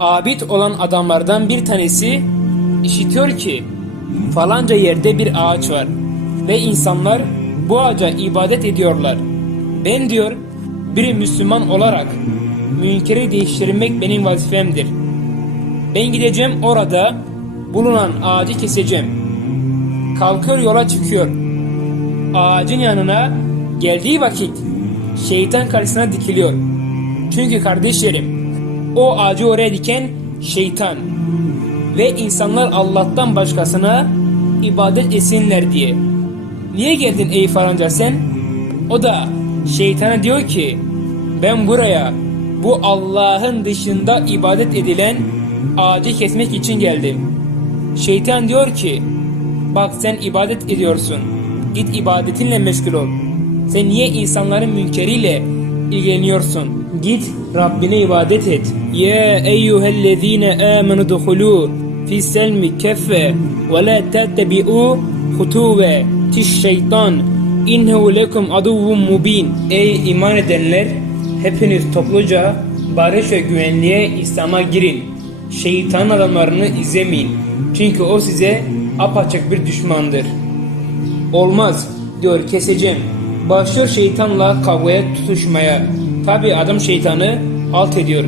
abid olan adamlardan bir tanesi işitiyor ki falanca yerde bir ağaç var ve insanlar bu ağaca ibadet ediyorlar. Ben diyor bir Müslüman olarak münkeri değiştirmek benim vazifemdir. Ben gideceğim orada bulunan ağacı keseceğim. Kalkıyor yola çıkıyor. Ağacın yanına geldiği vakit şeytan karşısına dikiliyor. Çünkü kardeşlerim o ağacı oraya diken şeytan ve insanlar Allah'tan başkasına ibadet etsinler diye. Niye geldin ey falanca sen? O da şeytana diyor ki ben buraya bu Allah'ın dışında ibadet edilen ağacı kesmek için geldim. Şeytan diyor ki bak sen ibadet ediyorsun. Git ibadetinle meşgul ol. Sen niye insanların münkeriyle ilgileniyorsun? Git Rabbine ibadet et. Ya eyyühellezine amenu duhulu fi selmi keffe ve la tettebi'u hutuve tiş şeytan innehu lekum aduvvun mubin. Ey iman edenler hepiniz topluca barış ve güvenliğe İslam'a girin. Şeytan adamlarını izlemeyin. Çünkü o size apaçık bir düşmandır. Olmaz diyor keseceğim. Başlıyor şeytanla kavgaya tutuşmaya. Tabi adam şeytanı alt ediyor.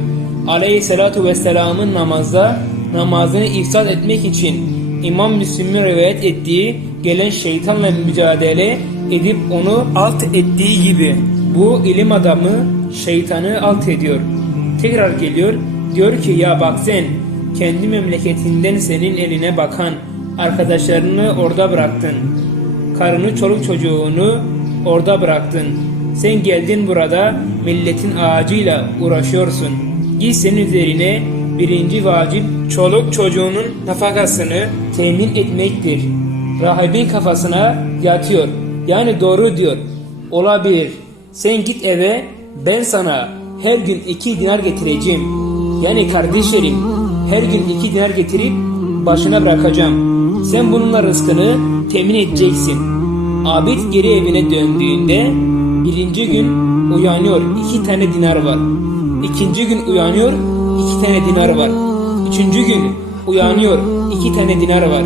Aleyhissalatu vesselamın namazda namazını ifsad etmek için İmam Müslim'in rivayet ettiği gelen şeytanla mücadele edip onu alt ettiği gibi bu ilim adamı şeytanı alt ediyor. Tekrar geliyor diyor ki ya bak sen kendi memleketinden senin eline bakan arkadaşlarını orada bıraktın. Karını çoluk çocuğunu orada bıraktın. Sen geldin burada milletin ağacıyla uğraşıyorsun. Git senin üzerine birinci vacip çoluk çocuğunun nafakasını temin etmektir. Rahibin kafasına yatıyor. Yani doğru diyor. Olabilir. Sen git eve ben sana her gün iki dinar getireceğim. Yani kardeşlerim her gün iki dinar getirip başına bırakacağım. Sen bununla rızkını temin edeceksin. Abid geri evine döndüğünde birinci gün uyanıyor iki tane dinar var. İkinci gün uyanıyor iki tane dinar var. Üçüncü gün uyanıyor iki tane dinar var.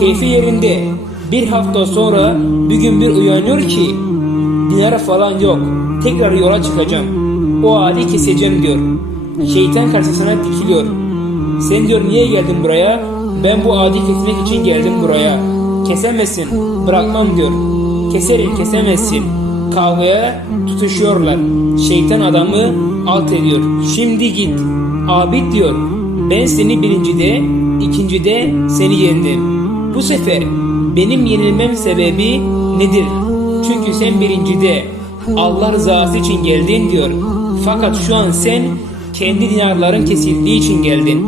Keyfi yerinde bir hafta sonra bir gün bir uyanıyor ki dinar falan yok. Tekrar yola çıkacağım. O ağacı keseceğim diyor. Şeytan karşısına dikiliyor. Sen diyor niye geldin buraya? Ben bu ağacı kesmek için geldim buraya. Kesemezsin. Bırakmam diyor. Keserim kesemezsin. Kavgaya tutuşuyorlar. Şeytan adamı alt ediyor. Şimdi git. Abid diyor. Ben seni birincide, ikincide seni yendim. Bu sefer benim yenilmem sebebi nedir? Çünkü sen birincide Allah rızası için geldin diyor. Fakat şu an sen kendi dinarların kesildiği için geldin.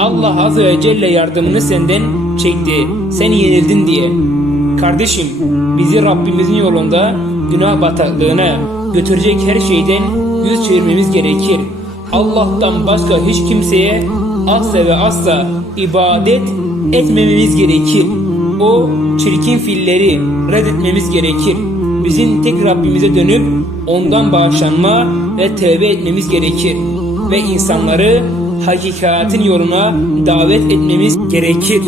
Allah Azze ve Celle yardımını senden çekti. Sen yenildin diye. Kardeşim bizi Rabbimizin yolunda günah bataklığına götürecek her şeyden yüz çevirmemiz gerekir. Allah'tan başka hiç kimseye asla ve asla ibadet etmememiz gerekir. O çirkin filleri reddetmemiz gerekir. Bizim tek Rabbimize dönüp ondan bağışlanma ve tövbe etmemiz gerekir. Ve insanları hakikatin yoluna davet etmemiz gerekir.